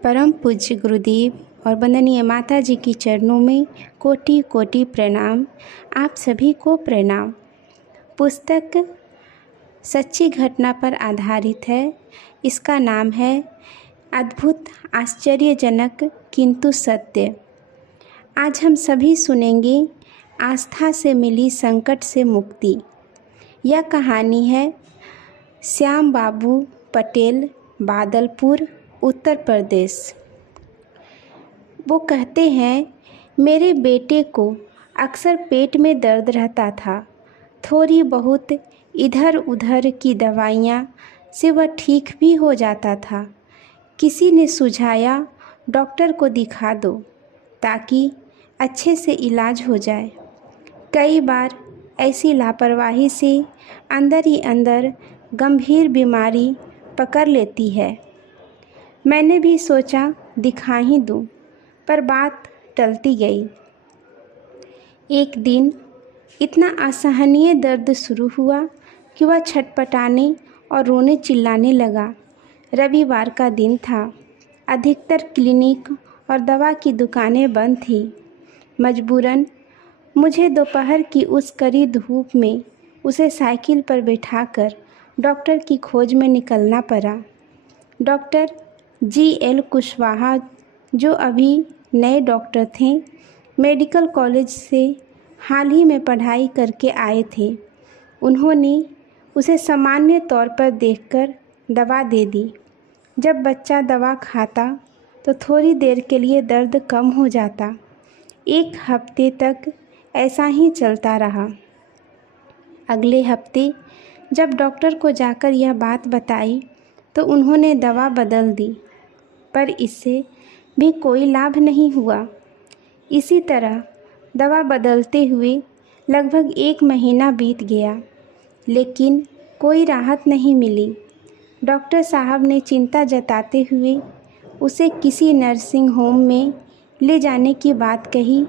परम पूज्य गुरुदेव और वंदनीय माता जी की चरणों में कोटि कोटि प्रणाम। आप सभी को प्रणाम। पुस्तक सच्ची घटना पर आधारित है। इसका नाम है अद्भुत आश्चर्यजनक किंतु सत्य। आज हम सभी सुनेंगे आस्था से मिली संकट से मुक्ति। यह कहानी है श्याम बाबू पटेल, बादलपुर, उत्तर प्रदेश। वो कहते हैं, मेरे बेटे को अक्सर पेट में दर्द रहता था। थोड़ी बहुत इधर उधर की दवाइयाँ से वह ठीक भी हो जाता था। किसी ने सुझाया डॉक्टर को दिखा दो ताकि अच्छे से इलाज हो जाए। कई बार ऐसी लापरवाही से अंदर ही अंदर गंभीर बीमारी पकड़ लेती है। मैंने भी सोचा दिखा ही दूँ, पर बात टलती गई। एक दिन इतना असहनीय दर्द शुरू हुआ कि वह छटपटाने और रोने चिल्लाने लगा। रविवार का दिन था। अधिकतर क्लिनिक और दवा की दुकानें बंद थीं। मजबूरन मुझे दोपहर की उस कड़ी धूप में उसे साइकिल पर बैठाकर डॉक्टर की खोज में निकलना पड़ा। Doctor G.L. कुशवाहा, जो अभी नए डॉक्टर थे, मेडिकल कॉलेज से हाल ही में पढ़ाई करके आए थे। उन्होंने उसे सामान्य तौर पर देखकर दवा दे दी। जब बच्चा दवा खाता तो थोड़ी देर के लिए दर्द कम हो जाता। एक हफ्ते तक ऐसा ही चलता रहा। अगले हफ्ते जब डॉक्टर को जाकर यह बात बताई तो उन्होंने दवा बदल दी, पर इससे भी कोई लाभ नहीं हुआ। इसी तरह दवा बदलते हुए लगभग 1 महीना बीत गया, लेकिन कोई राहत नहीं मिली। डॉक्टर साहब ने चिंता जताते हुए उसे किसी नर्सिंग होम में ले जाने की बात कही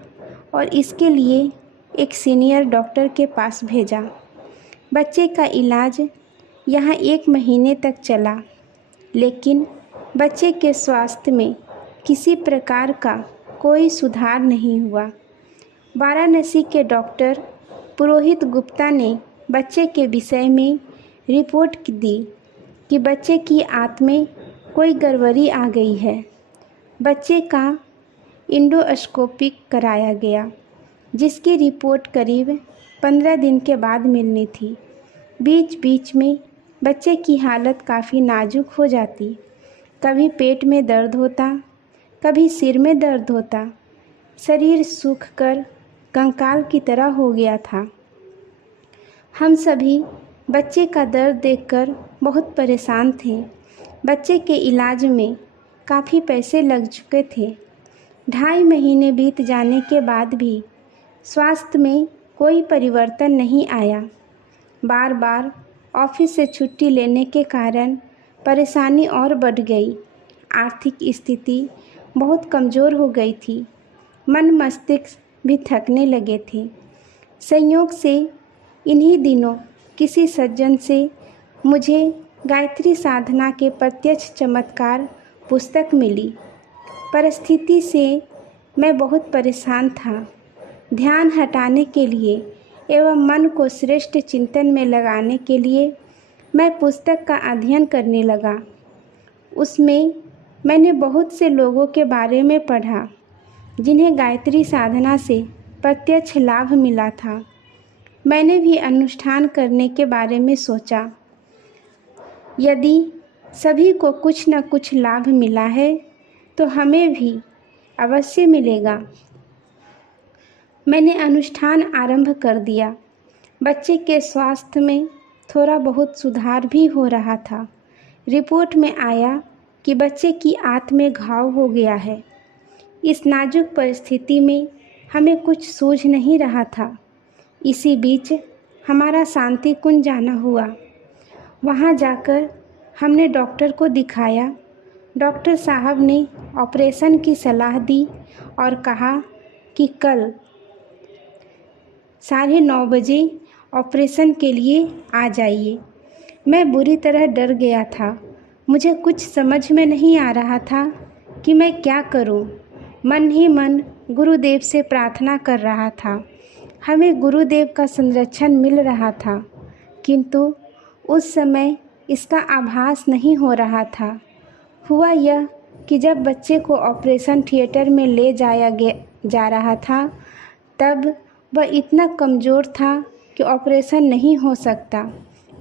और इसके लिए एक सीनियर डॉक्टर के पास भेजा। बच्चे का इलाज यहाँ 1 महीने तक चला, लेकिन बच्चे के स्वास्थ्य में किसी प्रकार का कोई सुधार नहीं हुआ। वाराणसी के डॉक्टर पुरोहित गुप्ता ने बच्चे के विषय में रिपोर्ट दी कि बच्चे की आंत में कोई गड़बड़ी आ गई है। बच्चे का इंडोस्कोपी कराया गया, जिसकी रिपोर्ट करीब 15 दिन के बाद मिलनी थी। बीच बीच में बच्चे की हालत काफ़ी नाजुक हो जाती। कभी पेट में दर्द होता, कभी सिर में दर्द होता। शरीर सूख कर कंकाल की तरह हो गया था। हम सभी बच्चे का दर्द देखकर बहुत परेशान थे। बच्चे के इलाज में काफ़ी पैसे लग चुके थे। 2.5 महीने बीत जाने के बाद भी स्वास्थ्य में कोई परिवर्तन नहीं आया। बार बार ऑफिस से छुट्टी लेने के कारण परेशानी और बढ़ गई। आर्थिक स्थिति बहुत कमज़ोर हो गई थी। मन मस्तिष्क भी थकने लगे थे। संयोग से इन्हीं दिनों किसी सज्जन से मुझे गायत्री साधना के प्रत्यक्ष चमत्कार पुस्तक मिली। परिस्थिति से मैं बहुत परेशान था। ध्यान हटाने के लिए एवं मन को श्रेष्ठ चिंतन में लगाने के लिए मैं पुस्तक का अध्ययन करने लगा। उसमें मैंने बहुत से लोगों के बारे में पढ़ा जिन्हें गायत्री साधना से प्रत्यक्ष लाभ मिला था। मैंने भी अनुष्ठान करने के बारे में सोचा। यदि सभी को कुछ न कुछ लाभ मिला है तो हमें भी अवश्य मिलेगा। मैंने अनुष्ठान आरंभ कर दिया। बच्चे के स्वास्थ्य में थोड़ा बहुत सुधार भी हो रहा था। रिपोर्ट में आया कि बच्चे की आंत में घाव हो गया है। इस नाजुक परिस्थिति में हमें कुछ सूझ नहीं रहा था। इसी बीच हमारा शांति कुंज जाना हुआ। वहाँ जाकर हमने डॉक्टर को दिखाया। डॉक्टर साहब ने ऑपरेशन की सलाह दी और कहा कि कल 9:30 बजे ऑपरेशन के लिए आ जाइए। मैं बुरी तरह डर गया था। मुझे कुछ समझ में नहीं आ रहा था कि मैं क्या करूं। मन ही मन गुरुदेव से प्रार्थना कर रहा था। हमें गुरुदेव का संरक्षण मिल रहा था, किंतु उस समय इसका आभास नहीं हो रहा था। हुआ यह कि जब बच्चे को ऑपरेशन थिएटर में ले जा रहा था, तब वह इतना कमज़ोर था कि ऑपरेशन नहीं हो सकता।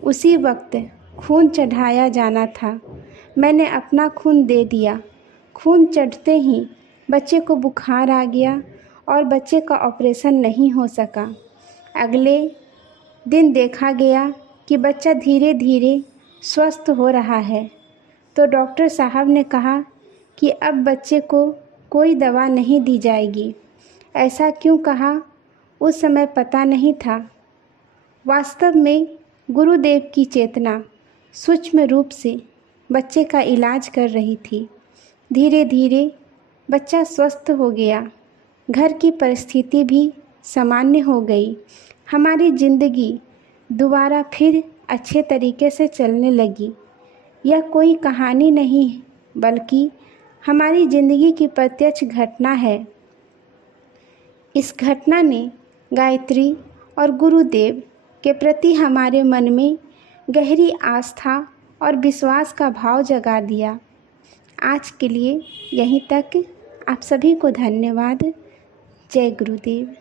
उसी वक्त खून चढ़ाया जाना था। मैंने अपना खून दे दिया। खून चढ़ते ही बच्चे को बुखार आ गया और बच्चे का ऑपरेशन नहीं हो सका। अगले दिन देखा गया कि बच्चा धीरे धीरे स्वस्थ हो रहा है, तो डॉक्टर साहब ने कहा कि अब बच्चे को कोई दवा नहीं दी जाएगी। ऐसा क्यों कहा, उस समय पता नहीं था। वास्तव में गुरुदेव की चेतना सूक्ष्म रूप से बच्चे का इलाज कर रही थी। धीरे धीरे बच्चा स्वस्थ हो गया। घर की परिस्थिति भी सामान्य हो गई। हमारी ज़िंदगी दोबारा फिर अच्छे तरीके से चलने लगी। यह कोई कहानी नहीं, बल्कि हमारी ज़िंदगी की प्रत्यक्ष घटना है। इस घटना ने गायत्री और गुरुदेव के प्रति हमारे मन में गहरी आस्था और विश्वास का भाव जगा दिया। आज के लिए यहीं तक। आप सभी को धन्यवाद। जय गुरुदेव।